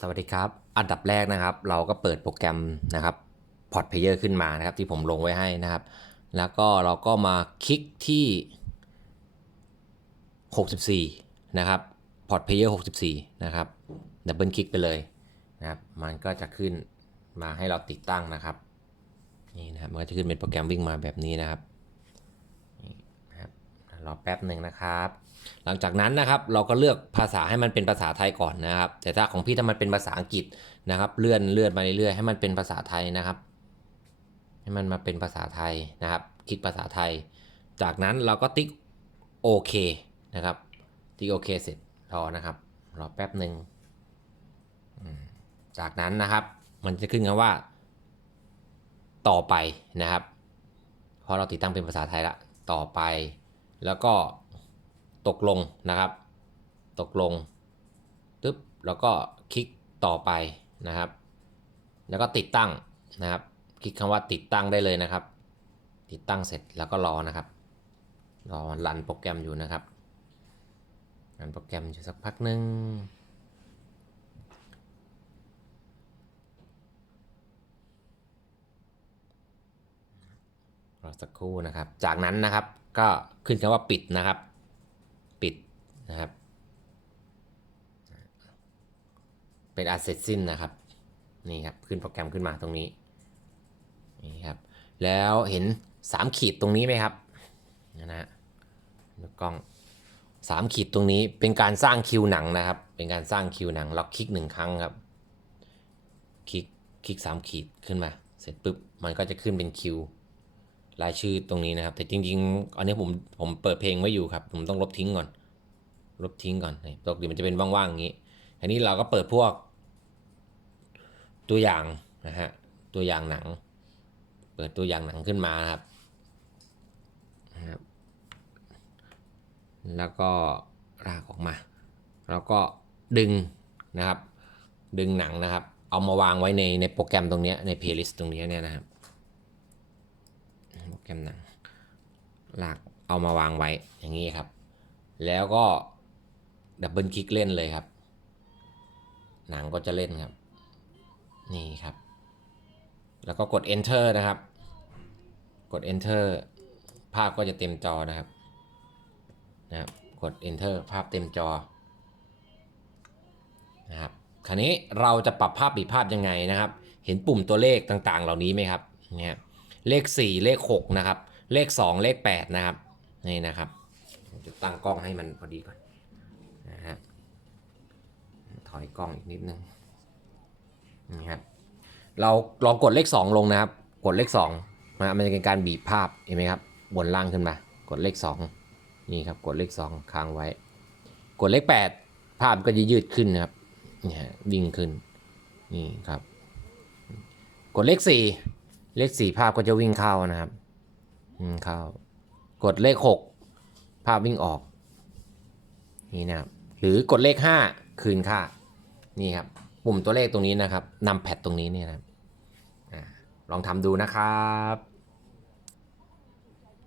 สวัสดีครับ อันดับแรกนะครับ เราก็เปิดโปรแกรมนะครับพอร์ตเพเยอร์ขึ้นมานะครับ ที่ผมลงไว้ให้นะครับ แล้วก็เราก็มาคลิกที่ 64 นะครับพอร์ตเพเยอร์64 นะครับดับเบิลคลิกไปเลยนะครับ มันก็จะขึ้นมาให้เราติดตั้งนะครับ นี่นะครับ มันก็จะขึ้นเป็นโปรแกรมวิ่งมาแบบนี้นะครับ รอแป๊บหนึ่งนะครับ หลังจากนั้นนะครับเราก็เลือกภาษาให้มันเป็นภาษาไทยก่อนนะครับ แต่ถ้าของพี่ถ้ามันเป็นภาษาอังกฤษนะครับ เลื่อนเลื่อนมาเรื่อยๆให้มันเป็นภาษาไทยนะครับ ให้มันมาเป็นภาษาไทยนะครับ คลิกภาษาไทย จากนั้นเราก็ติ๊กโอเคนะครับ ติ๊กโอเคเสร็จรอนะครับ รอแป๊บหนึ่งจากนั้นนะครับ มันจะขึ้นคำว่า ต่อไปนะครับเพราะเราติดตั้งเป็นภาษาไทยละต่อไป แล้วก็ตกลงนะครับ ตกลงตึ๊บแล้วก็คลิกต่อไปนะครับ แล้วก็ติดตั้งนะครับ คลิกคำว่าติดตั้งได้เลยนะครับ ติดตั้งเสร็จแล้วก็รอนะครับ รอรันโปรแกรมอยู่นะครับรันโปรแกรมอยู่สักพักหนึ่ง อสักครู่นะครับ จากนั้นนะครับก็ขึ้นคำว่าปิดนะครับ ปิดนะครับ เป็นอันเสร็จสิ้นนะครับ นี่ครับ ขึ้นโปรแกรมขึ้นมาตรงนี้ นี่ครับ แล้วเห็น 3 ขีดตรงนี้ไหมครับนะฮะดูกล้อง 3 ขีดตรงนี้เป็นการสร้างคิวหนังนะครับ เป็นการสร้างคิวหนัง เราคลิกหนึ่งครั้งครับ คลิก คลิก 3 ขีดขึ้นมา เสร็จปุ๊บ มันก็จะขึ้นเป็นคิว รายชื่อตรงนี้นะครับ แต่จริงๆ อันนี้ผมผมเปิดเพลงไว้อยู่ครับ ผมต้องลบทิ้งก่อน ลบทิ้งก่อนนี่ปกติมันจะเป็นว่างๆอย่างนี้อันนี้เราก็เปิดพวก ตัวอย่างนะฮะ ตัวอย่างหนัง เปิดตัวอย่างหนังขึ้นมานะครับนะครับ แล้วก็ลากออกมา แล้วก็ดึงนะครับ ดึงหนังนะครับ เอามาวางไว้ในในโปรแกรมตรงนี้ในเพลย์ลิสต์ตรงนี้เนี่ยนะครับ แกมหนัง ลากเอามาวางไว้อย่างนี้ครับ แล้วก็ดับเบิลคลิกเล่นเลยครับ หนังก็จะเล่นครับ นี่ครับ แล้วก็กด enter นะครับ กด enter ภาพก็จะเต็มจอนะครับนะครับกด enter ภาพเต็มจอนะครับคราวนี้เราจะปรับภาพบิดภาพยังไงนะครับ เห็นปุ่มตัวเลขต่างๆ เหล่านี้ไหมครับเนี่ย เลข 4 เลข 6 นะครับ เลข 2 เลข 8 นะครับ นี่นะครับจะตั้งกล้องให้มันพอดีก่อนนะฮะถอยกล้องอีกนิดนึงนี่ครับเราลองกดเลข 2 ลงนะครับ กดเลข2นะมันจะเป็นการบีบภาพเห็นไหมครับบนล่างขึ้นมา กดเลข 2 นี่ครับกดเลข 2 ค้างไว้ กดเลข 8 ภาพก็จะยืดขึ้นนะครับนี่ฮะวิ่งขึ้นนี่ครับ กดเลข 4 เลขสี่ภาพก็จะวิ่งเข้านะครับวิ่งเข้ากดเลขหกภาพวิ่งออกนี่นะครับหรือกดเลขห้าคืนค่านี่ครับปุ่มตัวเลขตรงนี้นะครับนำแพดตรงนี้เนี่ยนะครับอลองทำดูนะครับ